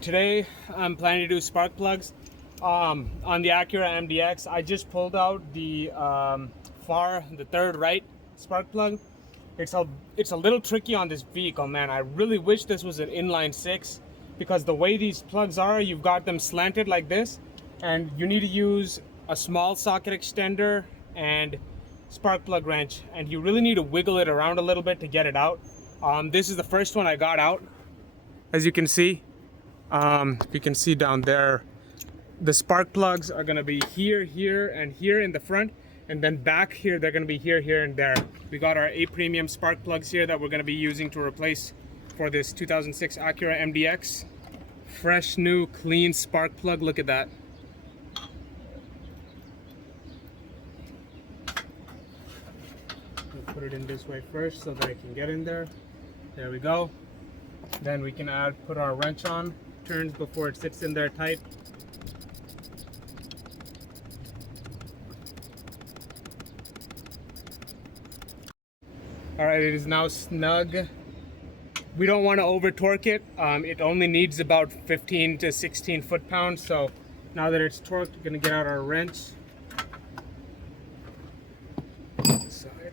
Today I'm planning to do spark plugs on the Acura MDX. I just pulled out the the third right spark plug. It's a little tricky on this vehicle, man. I really wish this was an inline six, because the way these plugs are, you've got them slanted like this, and you need to use a small socket extender and spark plug wrench, and you really need to wiggle it around a little bit to get it out. This is the first one I got out, as you can see. You can see down there, the spark plugs are going to be here, here, and here in the front, and then back here they're going to be here, here, and there. We got our A premium spark plugs here that we're going to be using to replace for this 2006 Acura MDX. Fresh, new, clean spark plug. Look at that. We'll put it in this way first so that it can get in there. There we go. Then we can put our wrench on. Turns before it sits in there tight. All right, it is now snug. We don't want to over torque it. It only needs about 15 to 16 foot-pounds. So now that it's torqued, we're gonna get out our wrench. This side.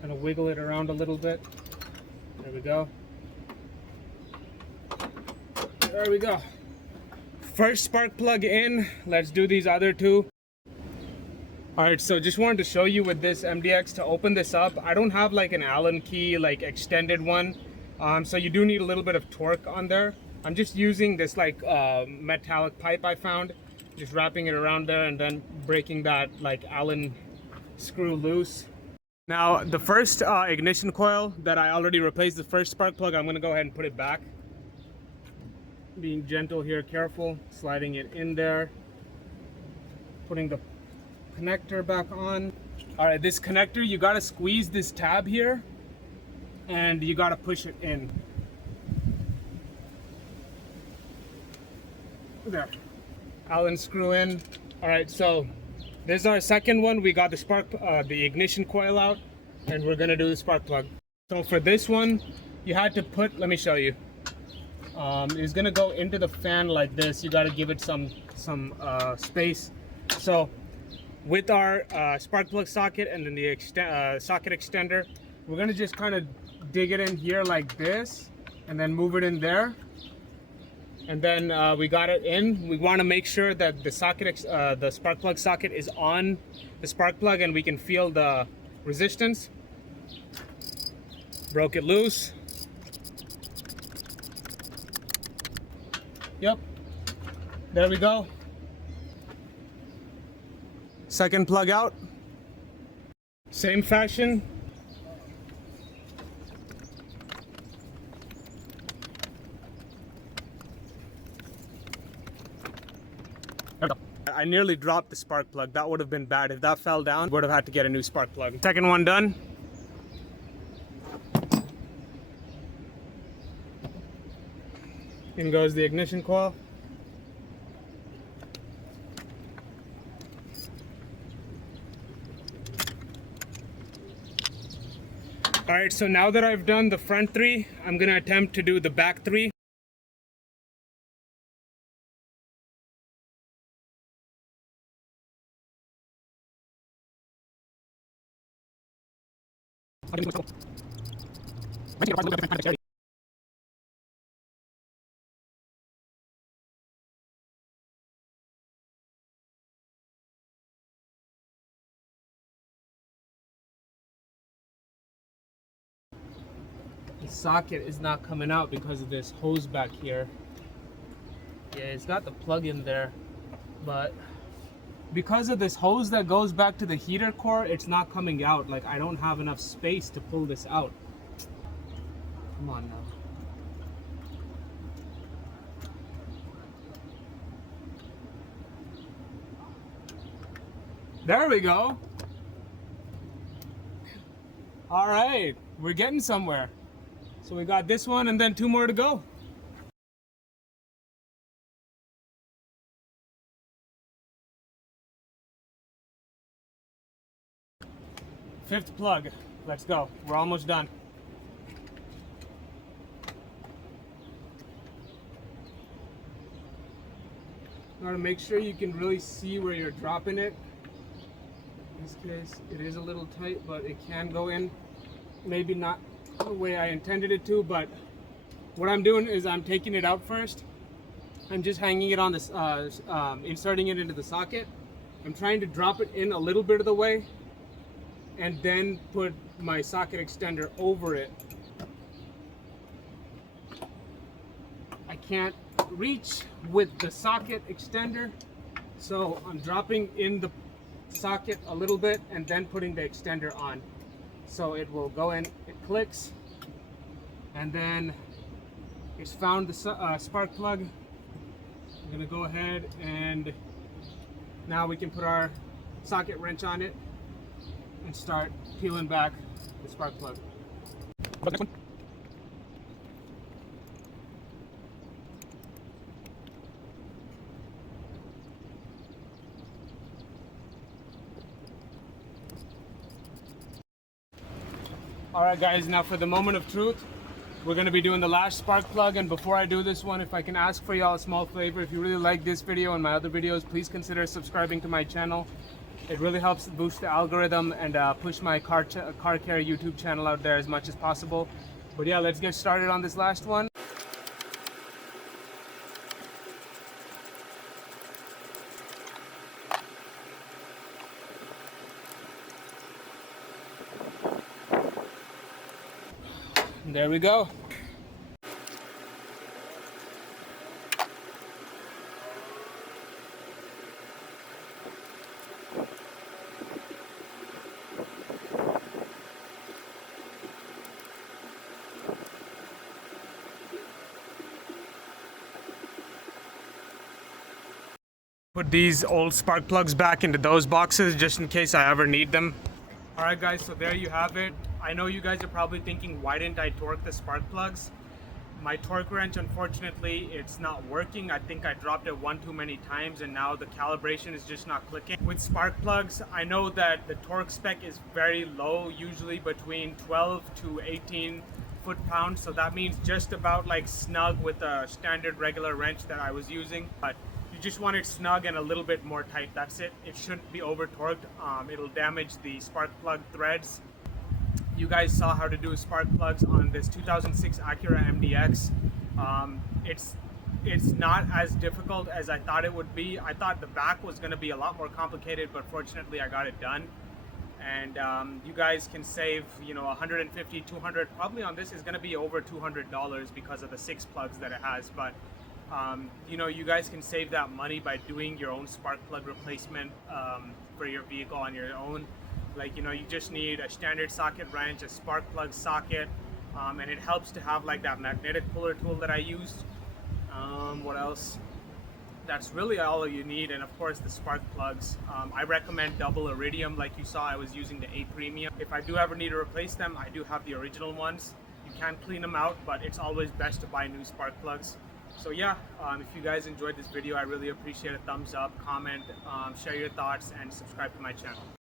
Gonna wiggle it around a little bit. There we go. There we go. First spark plug in. Let's do these other two. All right, so just wanted to show you with this MDX, to open this up, I don't have like an Allen key, like extended one. So you do need a little bit of torque on there. I'm just using this like metallic pipe I found, just wrapping it around there and then breaking that like Allen screw loose. Now the first ignition coil that I already replaced, the first spark plug, I'm gonna go ahead and put it back. Being gentle here, careful, sliding it in there, putting the connector back on. All right, this connector, you gotta squeeze this tab here and you gotta push it in. There, Allen screw in. All right, so this is our second one. We got the ignition coil out, and we're gonna do the spark plug. So for this one, you had to put, let me show you. It's gonna go into the fan like this. You got to give it some space. So with our spark plug socket and then the socket extender, we're gonna just kind of dig it in here like this, and then move it in there. And then we got it in. We want to make sure that the spark plug socket is on the spark plug, and we can feel the resistance. Broke it loose. Yep, there we go. Second plug out. Same fashion. I nearly dropped the spark plug. That would have been bad. If that fell down, would have had to get a new spark plug. Second one done. In goes the ignition coil. All right, so now that I've done the front three, I'm gonna attempt to do the back three. The socket is not coming out because of this hose back here. Yeah, it's got the plug in there, but because of this hose that goes back to the heater core, it's not coming out. Like, I don't have enough space to pull this out. Come on now. There we go. All right, we're getting somewhere. So we got this one and then two more to go. Fifth plug. Let's go. We're almost done. Gotta make sure you can really see where you're dropping it. In this case, it is a little tight, but it can go in. Maybe not the way I intended it to, but what I'm doing is I'm taking it out first. I'm just hanging it on this, inserting it into the socket. I'm trying to drop it in a little bit of the way and then put my socket extender over it. I can't reach with the socket extender, so I'm dropping in the socket a little bit and then putting the extender on. So it will go in, it clicks, and then it's found the spark plug. I'm gonna go ahead and now we can put our socket wrench on it and start peeling back the spark plug. What's the next one? Alright guys, now for the moment of truth, we're going to be doing the last spark plug. And before I do this one, if I can ask for y'all a small favor, if you really like this video and my other videos, please consider subscribing to my channel. It really helps boost the algorithm and push my car care YouTube channel out there as much as possible. But yeah, let's get started on this last one. There we go. Put these old spark plugs back into those boxes just in case I ever need them. Alright guys, so there you have it. I know you guys are probably thinking, why didn't I torque the spark plugs? My torque wrench, unfortunately, it's not working. I think I dropped it one too many times and now the calibration is just not clicking. With spark plugs, I know that the torque spec is very low, usually between 12 to 18 foot-pounds. So that means just about like snug with a standard regular wrench that I was using. But you just want it snug and a little bit more tight, that's it. It shouldn't be over torqued. It'll damage the spark plug threads. You guys saw how to do spark plugs on this 2006 Acura MDX. It's not as difficult as I thought it would be. I thought the back was going to be a lot more complicated, but fortunately I got it done. And you guys can save, you know, 150, 200. Probably on this is going to be over $200 because of the 6 plugs that it has. But you know, you guys can save that money by doing your own spark plug replacement for your vehicle on your own. Like, you know, you just need a standard socket wrench, a spark plug socket, and it helps to have like that magnetic puller tool that I used. What else? That's really all you need, and of course the spark plugs. I recommend double iridium, like you saw I was using the A Premium. If I do ever need to replace them, I do have the original ones. You can clean them out, but it's always best to buy new spark plugs. So yeah, if you guys enjoyed this video, I really appreciate a thumbs up, comment, share your thoughts, and subscribe to my channel.